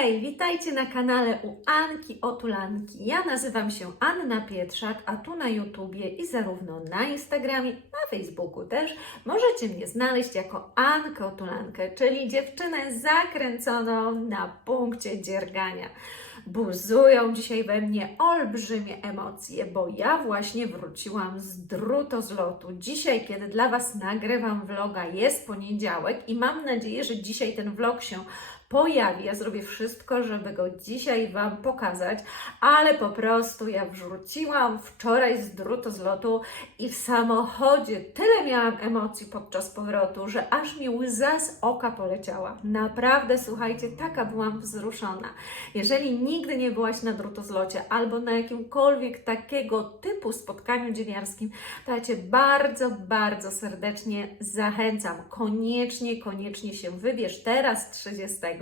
Hej, witajcie na kanale u Anki Otulanki. Ja nazywam się Anna Pietrzak, a tu na YouTubie i zarówno na Instagramie, na Facebooku też możecie mnie znaleźć jako Ankę Otulankę, czyli dziewczynę zakręconą na punkcie dziergania. Buzują dzisiaj we mnie olbrzymie emocje, bo ja właśnie wróciłam z drutozlotu. Dzisiaj, kiedy dla Was nagrywam vloga, jest poniedziałek i mam nadzieję, że dzisiaj ten vlog się pojawi. Ja zrobię wszystko, żeby go dzisiaj Wam pokazać, ale po prostu ja wrzuciłam wczoraj z drutozlotu i w samochodzie tyle miałam emocji podczas powrotu, że aż mi łza z oka poleciała. Naprawdę, słuchajcie, taka byłam wzruszona. Jeżeli nigdy nie byłaś na drutozlocie albo na jakimkolwiek takiego typu spotkaniu dziewiarskim, to ja Cię bardzo, bardzo serdecznie zachęcam. Koniecznie, koniecznie się wybierz. Teraz 30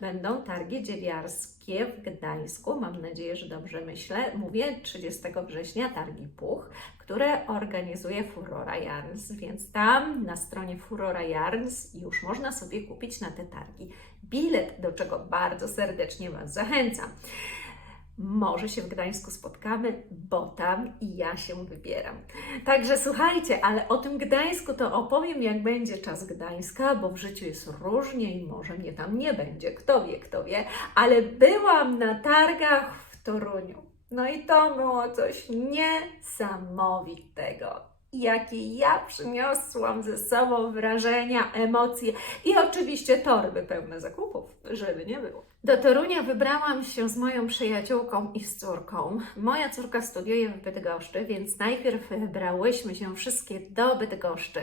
będą targi dziewiarskie w Gdańsku. Mam nadzieję, że dobrze myślę. Mówię 30 września targi Puch, które organizuje Furora Jarns, więc tam na stronie Furora Jarns już można sobie kupić na te targi bilet, do czego bardzo serdecznie Was zachęcam. Może się w Gdańsku spotkamy, bo tam i ja się wybieram. Także słuchajcie, ale o tym Gdańsku to opowiem, jak będzie czas Gdańska, bo w życiu jest różnie i może mnie tam nie będzie. Kto wie, kto wie, ale byłam na targach w Toruniu. No i to było coś niesamowitego. Jakie ja przyniosłam ze sobą wrażenia, emocje i oczywiście torby pełne zakupów, żeby nie było. Do Torunia wybrałam się z moją przyjaciółką i z córką. Moja córka studiuje w Bydgoszczy, więc najpierw wybrałyśmy się wszystkie do Bydgoszczy.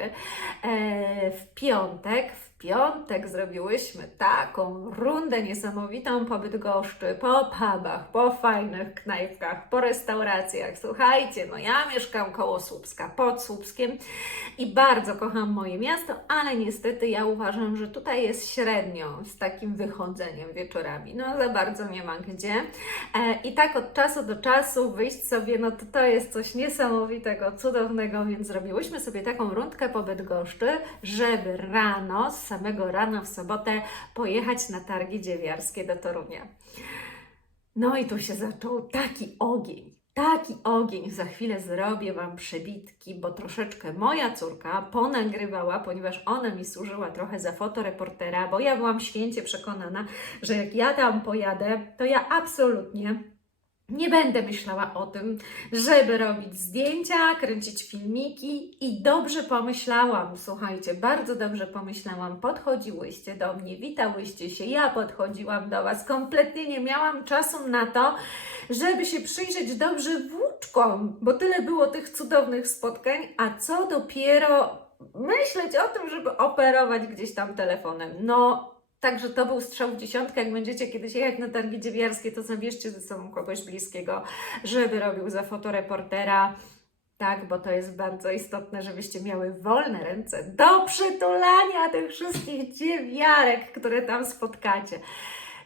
E, w piątek, w piątek zrobiłyśmy taką rundę niesamowitą po Bydgoszczy, po pubach, po fajnych knajpkach, po restauracjach. Słuchajcie, no ja mieszkam koło Słupska, pod Słupskiem i bardzo kocham moje miasto, ale niestety ja uważam, że tutaj jest średnio z takim wychodzeniem wieczorami. No za bardzo nie ma gdzie. E, I tak od czasu do czasu wyjść sobie, no to to jest coś niesamowitego, cudownego, więc zrobiłyśmy sobie taką rundkę po Bydgoszczy, żeby rano, samego rana w sobotę pojechać na targi dziewiarskie do Torunia. No i tu się zaczął taki ogień. Taki ogień, za chwilę zrobię Wam przebitki, bo troszeczkę moja córka ponagrywała, ponieważ ona mi służyła trochę za fotoreportera, bo ja byłam święcie przekonana, że jak ja tam pojadę, to ja absolutnie nie będę myślała o tym, żeby robić zdjęcia, kręcić filmiki i dobrze pomyślałam, słuchajcie, bardzo dobrze pomyślałam, podchodziłyście do mnie, witałyście się, ja podchodziłam do Was, kompletnie nie miałam czasu na to, żeby się przyjrzeć dobrze włóczkom, bo tyle było tych cudownych spotkań, a co dopiero myśleć o tym, żeby operować gdzieś tam telefonem. No, Także to był strzał w dziesiątkę. Jak będziecie kiedyś jechać na targi dziewiarskie, to zabierzcie ze sobą kogoś bliskiego, żeby robił za fotoreportera. Tak, bo to jest bardzo istotne, żebyście miały wolne ręce do przytulania tych wszystkich dziewiarek, które tam spotkacie.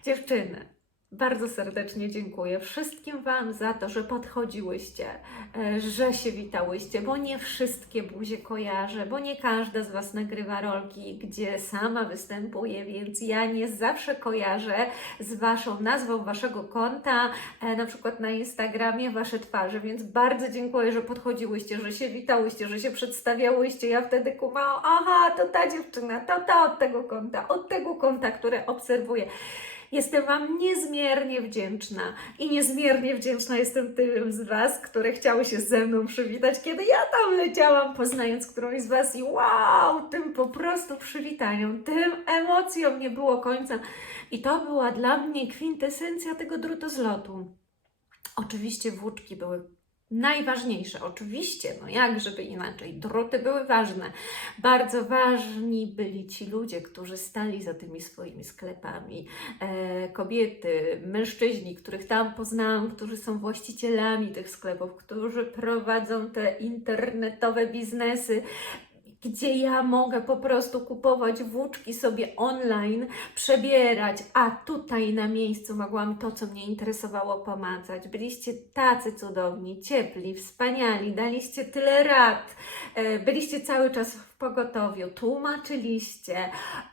Dziewczyny, bardzo serdecznie dziękuję wszystkim Wam za to, że podchodziłyście, e, że się witałyście, bo nie wszystkie buzie kojarzę, bo nie każda z Was nagrywa rolki, gdzie sama występuje, więc ja nie zawsze kojarzę z Waszą nazwą Waszego konta, e, na przykład na Instagramie Wasze twarze, więc bardzo dziękuję, że podchodziłyście, że się witałyście, że się przedstawiałyście. Ja wtedy kumałam, aha, to ta dziewczyna, to ta od tego konta, od tego konta, które obserwuję. Jestem Wam niezmiernie wdzięczna i niezmiernie wdzięczna jestem tym z Was, które chciały się ze mną przywitać, kiedy ja tam leciałam, poznając którąś z Was i wow, tym po prostu przywitaniom, tym emocjom nie było końca. I to była dla mnie kwintesencja tego drutozlotu. Oczywiście włóczki były najważniejsze. Oczywiście, no jak żeby inaczej, druty były ważne. Bardzo ważni byli ci ludzie, którzy stali za tymi swoimi sklepami. E, kobiety, mężczyźni, których tam poznałam, którzy są właścicielami tych sklepów, którzy prowadzą te internetowe biznesy gdzie ja mogę po prostu kupować włóczki sobie online, przebierać, a tutaj na miejscu mogłam to, co mnie interesowało, pomacać. Byliście tacy cudowni, ciepli, wspaniali, daliście tyle rad, e, byliście cały czas pogotowiu tłumaczyliście,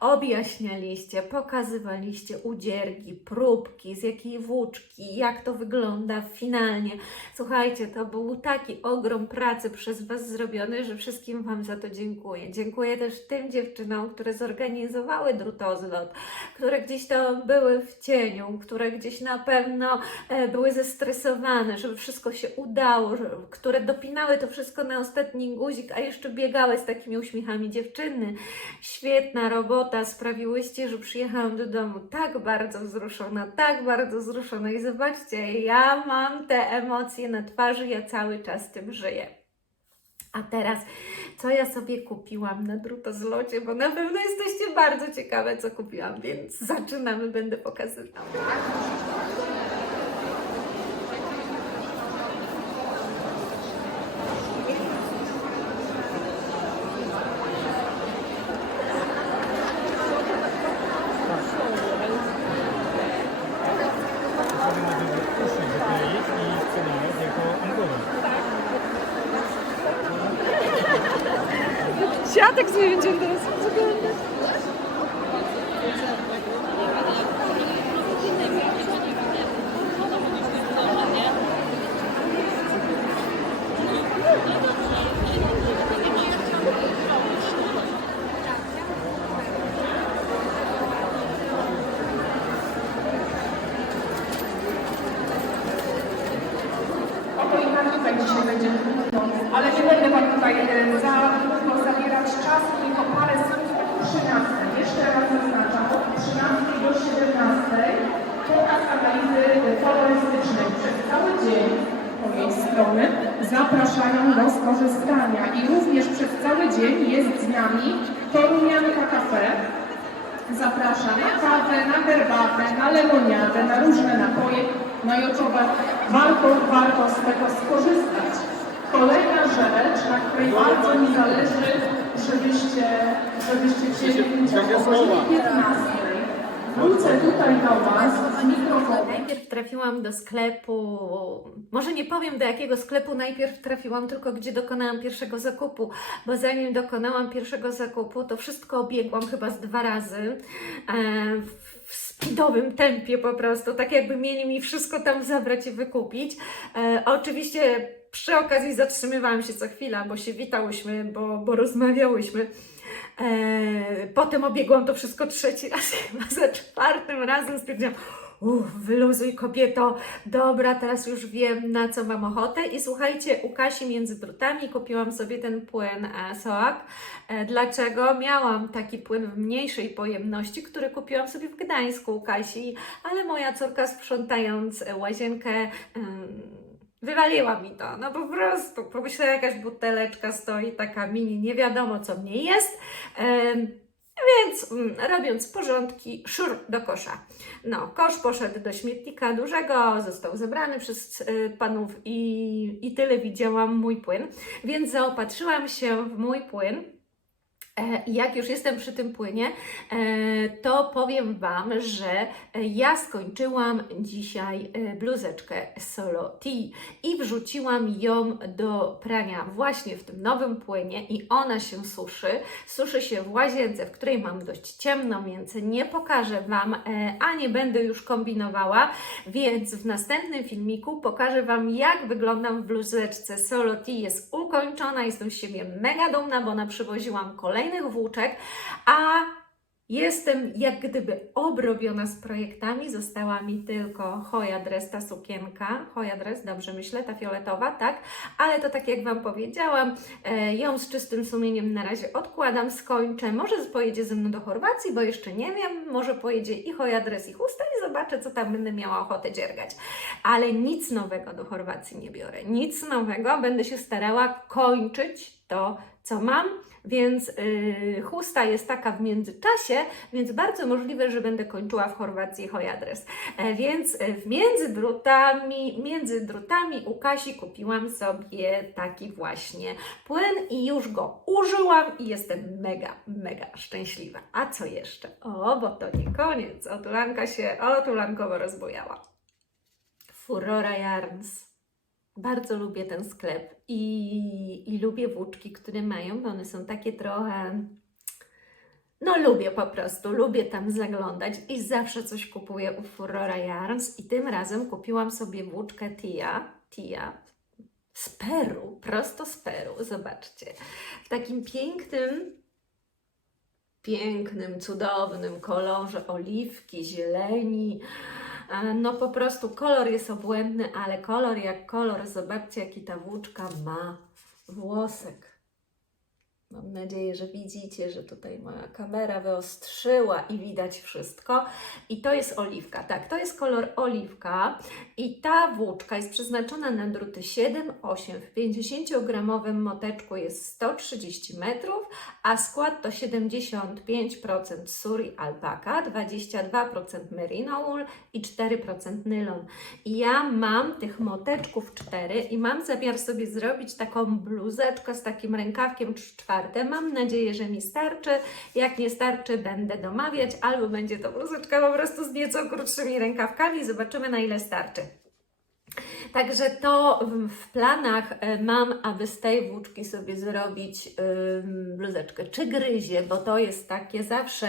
objaśnialiście, pokazywaliście udziergi, próbki, z jakiej włóczki, jak to wygląda finalnie. Słuchajcie, to był taki ogrom pracy przez Was zrobiony, że wszystkim Wam za to dziękuję. Dziękuję też tym dziewczynom, które zorganizowały drutozlot, które gdzieś to były w cieniu, które gdzieś na pewno e, były zestresowane, żeby wszystko się udało, które dopinały to wszystko na ostatni guzik, a jeszcze biegały z takimi uśmiechami dziewczyny. Świetna robota, sprawiłyście, że przyjechałam do domu tak bardzo wzruszona, tak bardzo wzruszona i zobaczcie, ja mam te emocje na twarzy, ja cały czas tym żyję. A teraz, co ja sobie kupiłam na drutozlocie, bo na pewno jesteście bardzo ciekawe, co kupiłam, więc zaczynamy, będę pokazywała. Powinno by uszy wykleić i sprzedawać jako angolę. Siatek sobie będziemy teraz oglądać. Oto i tak tutaj dzisiaj będzie trudno, ale nie będę Wam tutaj e, za długo zabierać czasu, tylko parę słów o 13. Jeszcze raz zaznaczam, od 13 do 17 pokaz analizy kolorystycznej. Przez cały dzień mojej strony zapraszają do skorzystania i również przez cały dzień jest z nami Torunianka Cafe. Zapraszam na kawę, na herbatę, na lemoniadę, na różne napoje najotowe. Warto, warto z tego skorzystać. Kolejna rzecz, na której bardzo mi zależy, żebyście, żebyście wzięli udział o godzinie 15. Wrócę tutaj do Was z mikrofonem. Najpierw trafiłam do sklepu, może nie powiem do jakiego sklepu najpierw trafiłam, tylko gdzie dokonałam pierwszego zakupu, bo zanim dokonałam pierwszego zakupu, to wszystko obiegłam chyba z dwa razy e, w- speedowym tempie po prostu, tak jakby mieli mi wszystko tam zabrać i wykupić. E, oczywiście przy okazji zatrzymywałam się co chwila, bo się witałyśmy, bo, bo rozmawiałyśmy. E, potem obiegłam to wszystko trzeci raz, chyba za czwartym razem stwierdziłam, uff, wyluzuj kobieto, dobra, teraz już wiem na co mam ochotę i słuchajcie, u Kasi między drutami kupiłam sobie ten płyn e, Soak. E, dlaczego? Miałam taki płyn w mniejszej pojemności, który kupiłam sobie w Gdańsku u Kasi, ale moja córka sprzątając łazienkę em, Wywaliła mi to, no po prostu. Pomyślałam, jakaś buteleczka stoi, taka mini, nie wiadomo co w niej jest. Więc mm, robiąc porządki, szur do kosza. No, kosz poszedł do śmietnika dużego, został zebrany przez y, panów i, i tyle widziałam mój płyn. Więc zaopatrzyłam się w mój płyn. E, Jak już jestem przy tym płynie, e, to powiem Wam, że e, ja skończyłam dzisiaj bluzeczkę Solo T i wrzuciłam ją do prania właśnie w tym nowym płynie i ona się suszy. Suszy się w łazience, w której mam dość ciemno, więc nie pokażę Wam, a nie będę już kombinowała, więc w następnym filmiku pokażę Wam, jak wyglądam w bluzeczce Solo T. Jest ukończona, jestem z siebie mega dumna, bo naprzywoziłam kolejnych włóczek, a Jestem jak gdyby obrobiona z projektami, została mi tylko Hoja ta sukienka, Hoja Dress, dobrze myślę, ta fioletowa, tak? Ale to tak jak Wam powiedziałam, e, ją z czystym sumieniem na razie odkładam, skończę, może pojedzie ze mną do Chorwacji, bo jeszcze nie wiem, może pojedzie i Hoja Dress i chusta i zobaczę, co tam będę miała ochotę dziergać. Ale nic nowego do Chorwacji nie biorę, nic nowego, będę się starała kończyć to, co mam, więc yy, chusta jest taka w międzyczasie, więc bardzo możliwe, że będę kończyła w Chorwacji hojadres. E, więc e, w między drutami, między drutami u Kasi kupiłam sobie taki właśnie płyn i już go użyłam i jestem mega, mega szczęśliwa. A co jeszcze? O, bo to nie koniec. Otulanka się otulankowo rozbujała. Furora Yarns. Bardzo lubię ten sklep i, i lubię włóczki, które mają, bo one są takie trochę. No, lubię po prostu, lubię tam zaglądać i zawsze coś kupuję u Furora Yarns. I tym razem kupiłam sobie włóczkę Tia, Tia z Peru, prosto z Peru, zobaczcie. W takim pięknym, pięknym, cudownym kolorze oliwki, zieleni. E, No po prostu kolor jest obłędny, ale kolor jak kolor. Zobaczcie, jaki ta włóczka ma włosek. Mam nadzieję, że widzicie, że tutaj moja kamera wyostrzyła i widać wszystko. I to jest oliwka, tak, to jest kolor oliwka. I ta włóczka jest przeznaczona na druty 7-8. W 50-gramowym moteczku jest 130 metrów, a skład to 75% suri alpaka, 22% merino wool i 4% nylon. I ja mam tych moteczków 4 i mam zamiar sobie zrobić taką bluzeczkę z takim rękawkiem 3 czwarte. Mam nadzieję, że mi starczy. Jak nie starczy, będę domawiać, albo będzie to bluzeczka po prostu z nieco krótszymi rękawkami. Zobaczymy, na ile starczy. Także to w- planach e, mam, aby z tej włóczki sobie zrobić bluzeczkę. Czy gryzie, bo to jest takie zawsze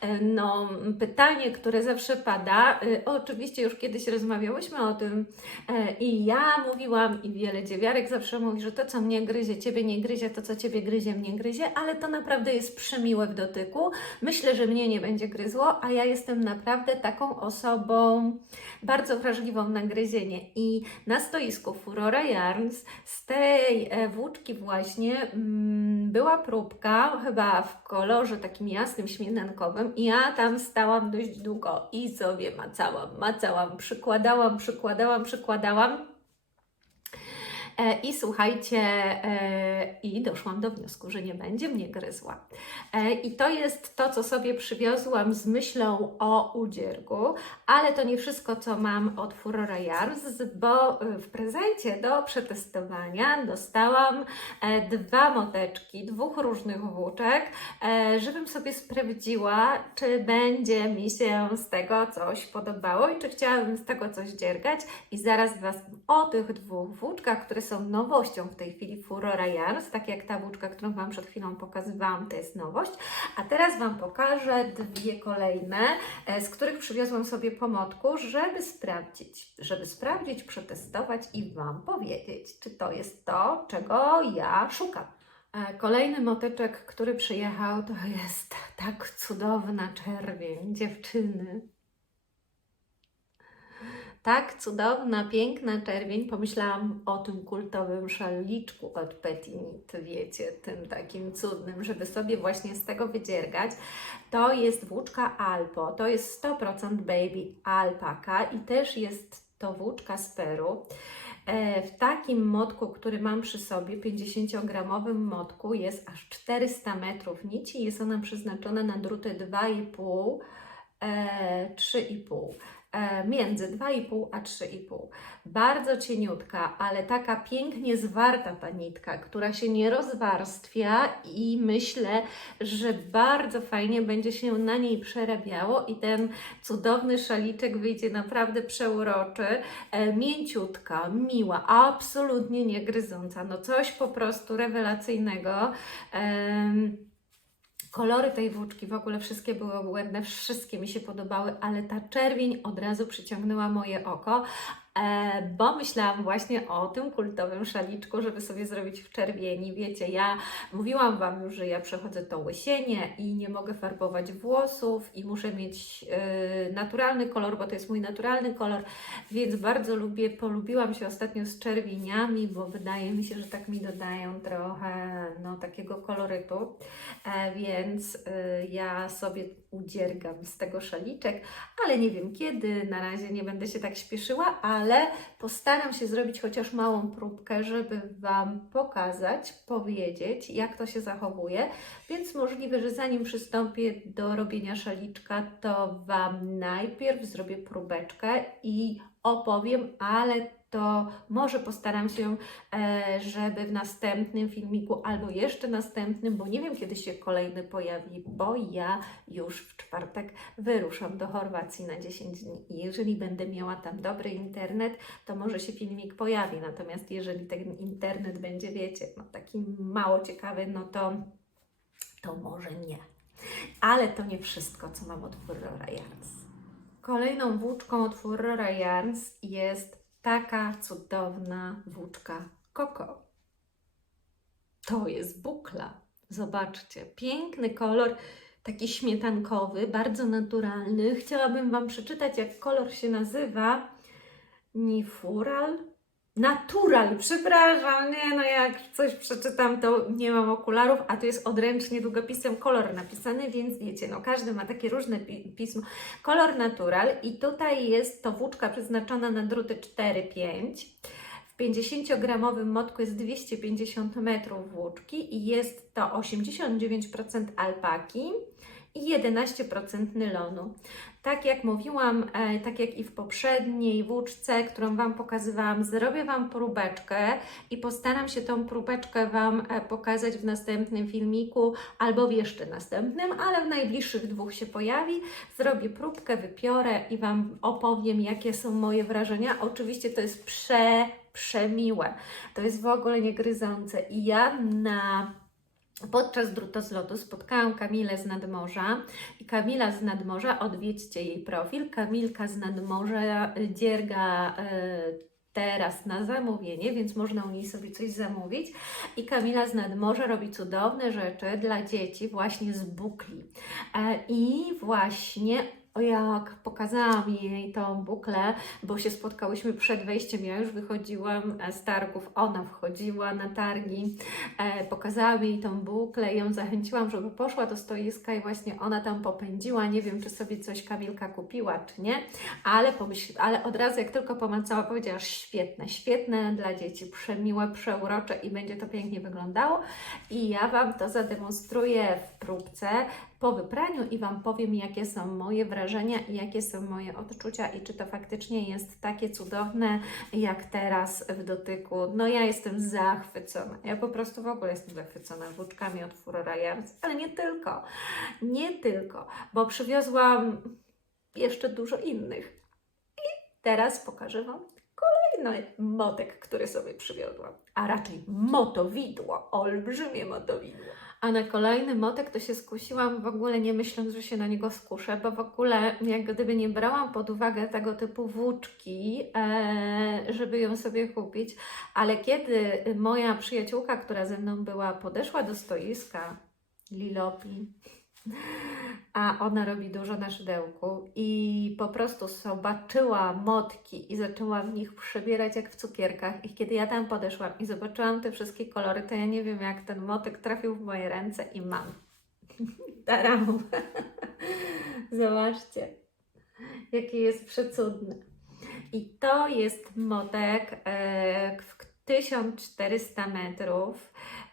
e, no, pytanie, które zawsze pada. E, Oczywiście już kiedyś rozmawiałyśmy o tym e, i ja mówiłam i wiele dziewiarek zawsze mówi, że to co mnie gryzie, Ciebie nie gryzie, to co Ciebie gryzie, mnie gryzie, ale to naprawdę jest przemiłe w dotyku. Myślę, że mnie nie będzie gryzło, a ja jestem naprawdę taką osobą bardzo wrażliwą na gryzienie i na stoisku Furora Yarns z tej e, włóczki właśnie mm, była próbka, chyba w kolorze takim jasnym, śmietankowym i ja tam stałam dość długo i sobie macałam, macałam, przykładałam, przykładałam, przykładałam. E, I słuchajcie, e, i doszłam do wniosku, że nie będzie mnie gryzła. E, I to jest to, co sobie przywiozłam z myślą o udziergu, ale to nie wszystko, co mam od Furora Yarns, bo w prezencie do przetestowania dostałam dwa moteczki, dwóch różnych włóczek, żebym sobie sprawdziła, czy będzie mi się z tego coś podobało i czy chciałabym z tego coś dziergać. I zaraz Was o tych dwóch włóczkach, które są nowością w tej chwili Furora Yarns, tak jak ta włóczka, którą Wam przed chwilą pokazywałam, to jest nowość. A teraz Wam pokażę dwie kolejne, e, z których przywiozłam sobie pomotku, żeby sprawdzić, żeby sprawdzić, przetestować i Wam powiedzieć, czy to jest to, czego ja szukam. E, Kolejny motyczek, który przyjechał, to jest tak cudowna czerwień dziewczyny. Tak cudowna, piękna czerwień. Pomyślałam o tym kultowym szaliczku od Petinit, wiecie, tym takim cudnym, żeby sobie właśnie z tego wydziergać. To jest włóczka Alpo, to jest 100% baby alpaka i też jest to włóczka z Peru. E, W takim motku, który mam przy sobie, 50-gramowym motku, jest aż 400 metrów nici. Jest ona przeznaczona na druty 2,5, e, 3,5. E, między 2,5 a 3,5. Bardzo cieniutka, ale taka pięknie zwarta ta nitka, która się nie rozwarstwia i myślę, że bardzo fajnie będzie się na niej przerabiało i ten cudowny szaliczek wyjdzie naprawdę przeuroczy, e, mięciutka, miła, absolutnie nie gryząca, no coś po prostu rewelacyjnego. Em, Kolory tej włóczki w ogóle wszystkie były błędne, wszystkie mi się podobały, ale ta czerwień od razu przyciągnęła moje oko, bo myślałam właśnie o tym kultowym szaliczku, żeby sobie zrobić w czerwieni. Wiecie, ja mówiłam Wam już, że ja przechodzę to łysienie i nie mogę farbować włosów i muszę mieć e, naturalny kolor, bo to jest mój naturalny kolor, więc bardzo lubię, polubiłam się ostatnio z czerwieniami, bo wydaje mi się, że tak mi dodają trochę no, takiego kolorytu. E, więc y, ja sobie udziergam z tego szaliczek, ale nie wiem kiedy, na razie nie będę się tak śpieszyła, ale postaram się zrobić chociaż małą próbkę, żeby Wam pokazać, powiedzieć, jak to się zachowuje, więc możliwe, że zanim przystąpię do robienia szaliczka, to Wam najpierw zrobię próbeczkę i opowiem, ale to może postaram się, e, żeby w następnym filmiku albo jeszcze następnym, bo nie wiem kiedy się kolejny pojawi, bo ja już w czwartek wyruszam do Chorwacji na 10 dni. Jeżeli będę miała tam dobry internet, to może się filmik pojawi. Natomiast jeżeli ten internet będzie, wiecie, no taki mało ciekawy, no to, to może nie. Ale to nie wszystko, co mam od Furrora Jarns. Kolejną włóczką od Furrora Jarns jest taka cudowna włóczka Coco. To jest bukla. Zobaczcie, piękny kolor, taki śmietankowy, bardzo naturalny. Chciałabym Wam przeczytać, jak kolor się nazywa. Nifural? Natural, przepraszam, nie no jak coś przeczytam, to nie mam okularów, a tu jest odręcznie długopisem kolor napisany, więc wiecie, no każdy ma takie różne pi- pismo. Kolor natural i tutaj jest to włóczka przeznaczona na druty 4-5. W 50-gramowym motku jest 250 metrów włóczki i jest to 89% alpaki i 11% nylonu. Tak jak mówiłam, e, tak jak i w poprzedniej włóczce, którą Wam pokazywałam, zrobię Wam próbeczkę i postaram się tą próbeczkę Wam e, pokazać w następnym filmiku albo w jeszcze następnym, ale w najbliższych dwóch się pojawi. Zrobię próbkę, wypiorę i Wam opowiem, jakie są moje wrażenia. Oczywiście to jest prze, przemiłe. To jest w ogóle niegryzące. I ja na Podczas drutozlotu spotkałam Kamilę z Nadmorza i Kamila z Nadmorza, odwiedźcie jej profil, Kamilka z Nadmorza dzierga y, teraz na zamówienie, więc można u niej sobie coś zamówić. I Kamila z Nadmorza robi cudowne rzeczy dla dzieci właśnie z bukli. E, i właśnie o jak pokazałam jej tą buklę, bo się spotkałyśmy przed wejściem, ja już wychodziłam e, z targów, ona wchodziła na targi, e, pokazałam jej tą buklę i ją zachęciłam, żeby poszła do stoiska i właśnie ona tam popędziła, nie wiem czy sobie coś Kamilka kupiła czy nie, ale, pomyśl, ale od razu jak tylko pomacała powiedziała, świetne, świetne dla dzieci, przemiłe, przeurocze i będzie to pięknie wyglądało. I ja Wam to zademonstruję w próbce po wypraniu i Wam powiem, jakie są moje wrażenia i jakie są moje odczucia i czy to faktycznie jest takie cudowne, jak teraz w dotyku. No ja jestem zachwycona. Ja po prostu w ogóle jestem zachwycona włóczkami od Furora Jarns, ale nie tylko. Nie tylko, bo przywiozłam jeszcze dużo innych. I teraz pokażę Wam kolejny motek, który sobie przywiodłam, a raczej motowidło, olbrzymie motowidło. A na kolejny motek to się skusiłam w ogóle nie myśląc, że się na niego skuszę, bo w ogóle jak gdyby nie brałam pod uwagę tego typu włóczki, e, żeby ją sobie kupić, ale kiedy moja przyjaciółka, która ze mną była, podeszła do stoiska Lilopi, a ona robi dużo na szydełku i po prostu zobaczyła motki i zaczęła w nich przebierać jak w cukierkach. I kiedy ja tam podeszłam i zobaczyłam te wszystkie kolory, to ja nie wiem jak ten motyk trafił w moje ręce i mam. Taram. Zobaczcie, jaki jest przecudny. I to jest motek e, w 1400 metrów.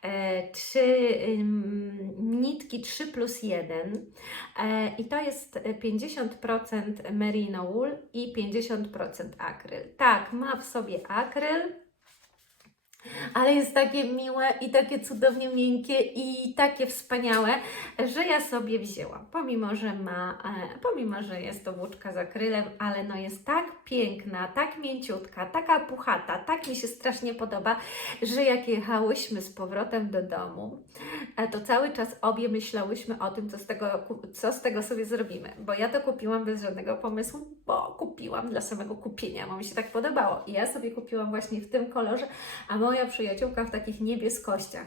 E, trzy nitki 3 plus 1 e, i to jest 50% merino wool i 50% akryl. Tak, ma w sobie akryl, ale jest takie miłe i takie cudownie miękkie i takie wspaniałe, że ja sobie wzięłam. Pomimo, że ma, e, pomimo, że jest to włóczka z akrylem, ale no jest tak piękna, tak mięciutka, taka puchata, tak mi się strasznie podoba, że jak jechałyśmy z powrotem do domu, e, to cały czas obie myślałyśmy o tym, co z tego, co z tego sobie zrobimy. Bo ja to kupiłam bez żadnego pomysłu, bo kupiłam dla samego kupienia, bo mi się tak podobało. I ja sobie kupiłam właśnie w tym kolorze, a moja przyjaciółka w takich niebieskościach.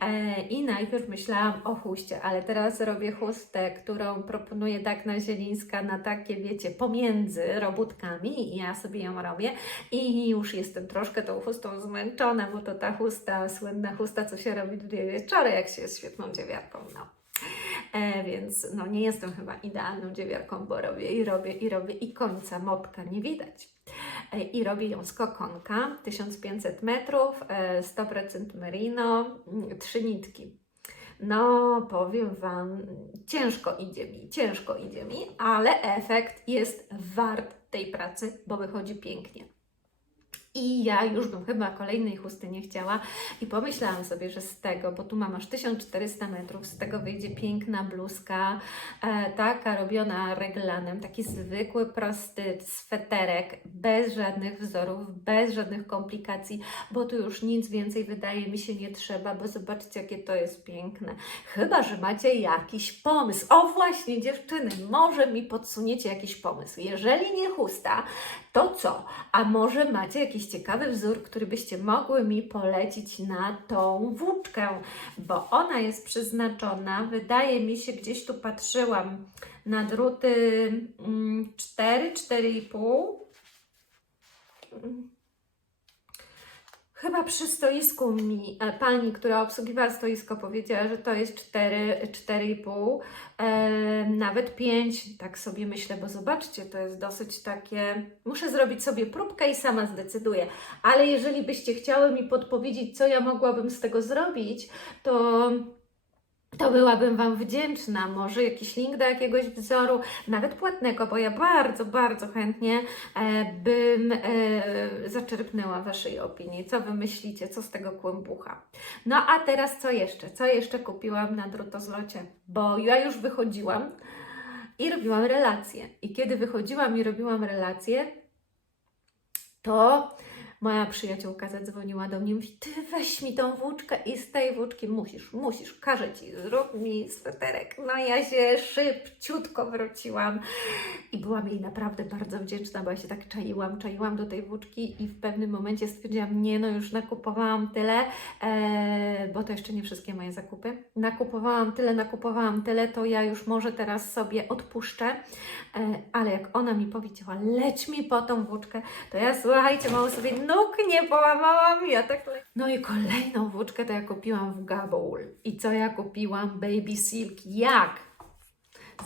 E, I najpierw myślałam o chuście, ale teraz robię chustę, którą proponuje Dagna Zielińska na takie, wiecie, pomiędzy robótkami i ja sobie ją robię i już jestem troszkę tą chustą zmęczona, bo to ta chusta, słynna chusta, co się robi dwie wieczory, jak się jest świetną dziewiarką, no. E, więc no nie jestem chyba idealną dziewiarką, bo robię i robię i robię i końca motka nie widać. E, I robię ją z kokonka, 1500 metrów, e, 100% merino, mm, trzy nitki. No, powiem Wam, ciężko idzie mi, ciężko idzie mi, ale efekt jest wart tej pracy, bo wychodzi pięknie. I ja już bym chyba kolejnej chusty nie chciała i pomyślałam sobie, że z tego, bo tu mam aż 1400 metrów, z tego wyjdzie piękna bluzka, e, taka robiona reglanem, taki zwykły, prosty sweterek, bez żadnych wzorów, bez żadnych komplikacji, bo tu już nic więcej wydaje mi się nie trzeba, bo zobaczcie, jakie to jest piękne. Chyba, że macie jakiś pomysł. O właśnie, dziewczyny, może mi podsuniecie jakiś pomysł. Jeżeli nie chusta, to co? A może macie jakiś ciekawy wzór, który byście mogły mi polecić na tą włóczkę? Bo ona jest przeznaczona, wydaje mi się, gdzieś tu patrzyłam, na druty mm, 4, 4,5. Chyba przy stoisku mi e, pani, która obsługiwała stoisko, powiedziała, że to jest 4, 4,5, e, nawet 5, tak sobie myślę, bo zobaczcie, to jest dosyć takie. Muszę zrobić sobie próbkę i sama zdecyduję. Ale jeżeli byście chciały mi podpowiedzieć, co ja mogłabym z tego zrobić, to. To byłabym Wam wdzięczna. Może jakiś link do jakiegoś wzoru, nawet płatnego, bo ja bardzo, bardzo chętnie e, bym e, zaczerpnęła Waszej opinii. Co Wy myślicie? Co z tego kłębucha? No a teraz co jeszcze? Co jeszcze kupiłam na drutozlocie? Bo ja już wychodziłam i robiłam relacje. I kiedy wychodziłam i robiłam relacje, to moja przyjaciółka zadzwoniła do mnie i mówi, ty weź mi tą włóczkę i z tej włóczki musisz, musisz, każę Ci, zrób mi sweterek. No ja się szybciutko wróciłam i byłam jej naprawdę bardzo wdzięczna, bo ja się tak czaiłam, czaiłam do tej włóczki i w pewnym momencie stwierdziłam, nie no już nakupowałam tyle, e, bo to jeszcze nie wszystkie moje zakupy. Nakupowałam tyle, nakupowałam tyle, to ja już może teraz sobie odpuszczę, e, ale jak ona mi powiedziała, leć mi po tą włóczkę, to ja słuchajcie, mało sobie nóg nie połamałam, ja tak No i kolejną włóczkę to ja kupiłam w Gaboul. I co ja kupiłam? Baby Silk. Jak?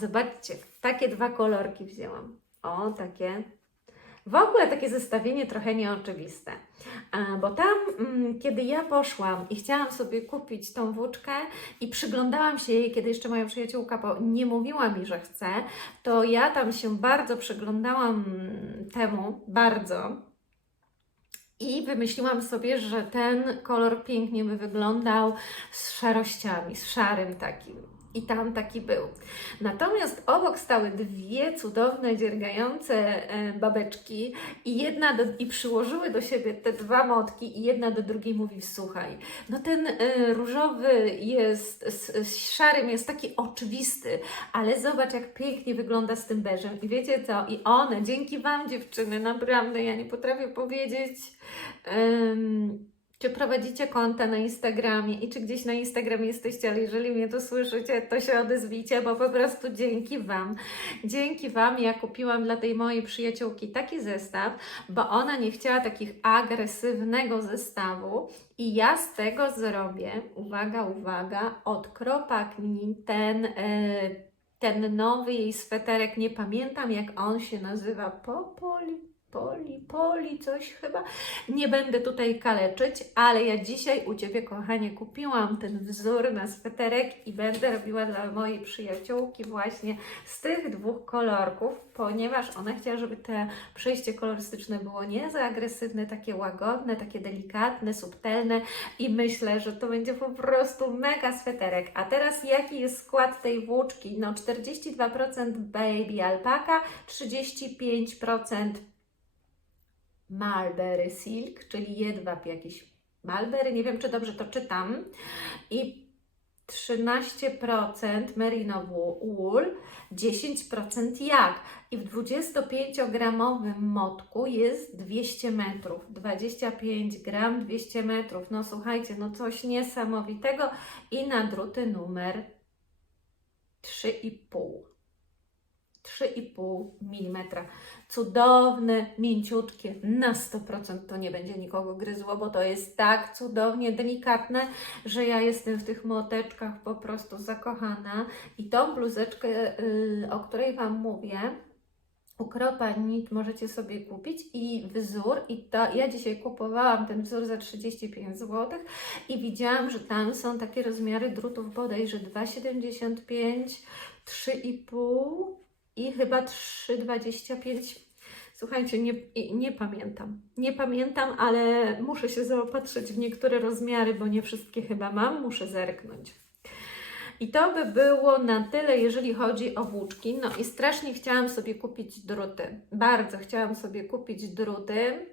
Zobaczcie, takie dwa kolorki wzięłam. O, takie. W ogóle takie zestawienie trochę nieoczywiste, bo tam, mm, kiedy ja poszłam i chciałam sobie kupić tą włóczkę i przyglądałam się jej, kiedy jeszcze moja przyjaciółka nie mówiła mi, że chce, to ja tam się bardzo przyglądałam mm, temu, bardzo. I wymyśliłam sobie, że ten kolor pięknie by wyglądał z szarościami, z szarym takim. I tam taki był. Natomiast obok stały dwie cudowne, dziergające e, babeczki i jedna do, i przyłożyły do siebie te dwa motki i jedna do drugiej mówi, słuchaj, no ten e, różowy jest, z, z szarym jest taki oczywisty, ale zobacz jak pięknie wygląda z tym beżem. I wiecie co? I one, dzięki Wam dziewczyny, naprawdę, ja nie potrafię powiedzieć, em, czy prowadzicie konta na Instagramie? I czy gdzieś na Instagramie jesteście, ale jeżeli mnie to słyszycie, to się odezwijcie, bo po prostu dzięki Wam, dzięki Wam ja kupiłam dla tej mojej przyjaciółki taki zestaw, bo ona nie chciała takich agresywnego zestawu. I ja z tego zrobię, uwaga, uwaga, od kropak ten... e, ten nowy jej sweterek, nie pamiętam jak on się nazywa, Popoli, Poli, Poli, coś chyba. Nie będę tutaj kaleczyć, ale ja dzisiaj u Ciebie, kochanie, kupiłam ten wzór na sweterek i będę robiła dla mojej przyjaciółki właśnie z tych dwóch kolorków, ponieważ ona chciała, żeby te przejście kolorystyczne było nie za agresywne, takie łagodne, takie delikatne, subtelne i myślę, że to będzie po prostu mega sweterek. A teraz jaki jest skład tej włóczki? No 42% baby alpaka, 35% Mulberry Silk, czyli jedwab jakiś Mulberry, nie wiem czy dobrze to czytam, i 13% Merino Wool, 10% jak. I w 25-gramowym motku jest 200 metrów. 25 gram, 200 metrów. No słuchajcie, no coś niesamowitego. I na druty numer 3,5. 3,5 mm. Cudowne, mięciutkie, na 100% to nie będzie nikogo gryzło, bo to jest tak cudownie delikatne, że ja jestem w tych moteczkach po prostu zakochana. I tą bluzeczkę, yy, o której Wam mówię, ukropa nit możecie sobie kupić i wzór i to ja dzisiaj kupowałam ten wzór za 35 zł i widziałam, że tam są takie rozmiary drutów bodajże 2,75 3,5 i chyba 3,25 Słuchajcie, nie, nie pamiętam. Nie pamiętam, ale muszę się zaopatrzyć w niektóre rozmiary, bo nie wszystkie chyba mam. Muszę zerknąć. I to by było na tyle, jeżeli chodzi o włóczki. No i strasznie chciałam sobie kupić druty. Bardzo chciałam sobie kupić druty.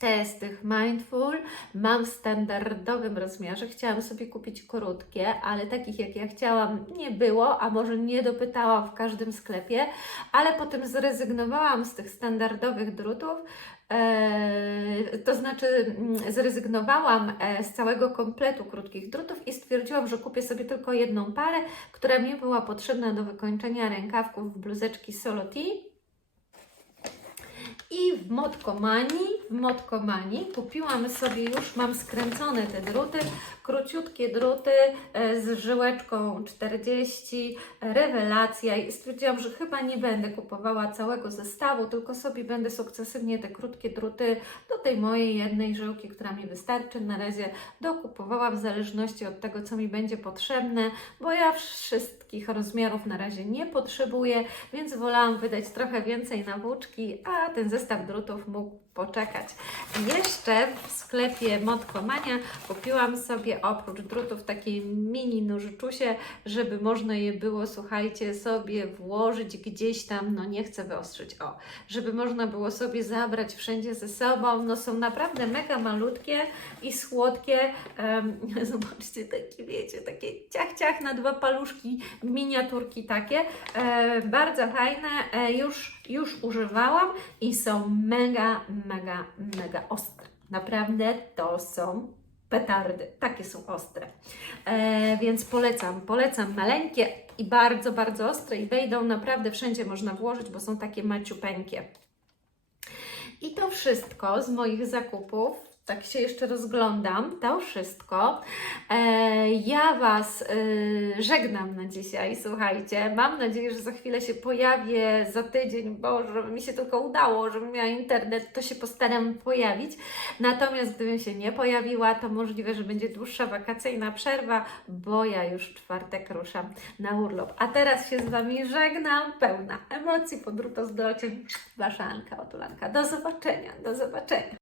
Te z tych Mindful mam w standardowym rozmiarze. Chciałam sobie kupić krótkie, ale takich jak ja chciałam nie było, a może nie dopytałam w każdym sklepie, ale potem zrezygnowałam z tych standardowych drutów. Eee, to znaczy, mm, zrezygnowałam e, z całego kompletu krótkich drutów i stwierdziłam, że kupię sobie tylko jedną parę, która mi była potrzebna do wykończenia rękawków w bluzeczki Solo Tea. I w Motkomani, w Motkomani kupiłam sobie już, mam skręcone te druty, króciutkie druty e, z żyłeczką 40, rewelacja i stwierdziłam, że chyba nie będę kupowała całego zestawu, tylko sobie będę sukcesywnie te krótkie druty do tej mojej jednej żyłki, która mi wystarczy. Na razie dokupowała w zależności od tego, co mi będzie potrzebne, bo ja wszystkich rozmiarów na razie nie potrzebuję, więc wolałam wydać trochę więcej na włóczki, a ten zestaw drutów mógł poczekać. Jeszcze w sklepie Motkomania kupiłam sobie oprócz drutów takie mini nożyczusie, żeby można je było, słuchajcie, sobie włożyć gdzieś tam, no nie chcę wyostrzyć, o, żeby można było sobie zabrać wszędzie ze sobą. No są naprawdę mega malutkie i słodkie. Em, zobaczcie, takie wiecie, takie ciach, ciach na dwa paluszki, miniaturki takie. E, bardzo fajne, e, już, już używałam i są mega, mega, mega ostre. Naprawdę to są petardy, takie są ostre. E, więc polecam, polecam maleńkie i bardzo, bardzo ostre i wejdą naprawdę wszędzie można włożyć, bo są takie maciupeńkie. I to wszystko z moich zakupów. Tak się jeszcze rozglądam. To wszystko. E, ja Was e, żegnam na dzisiaj. Słuchajcie, mam nadzieję, że za chwilę się pojawię za tydzień, bo żeby mi się tylko udało, żebym miała internet, to się postaram pojawić. Natomiast gdybym się nie pojawiła, to możliwe, że będzie dłuższa wakacyjna przerwa, bo ja już w czwartek ruszam na urlop. A teraz się z Wami żegnam, pełna emocji, podruto z dolciem. Wasza Anka Otulanka. Do zobaczenia, do zobaczenia.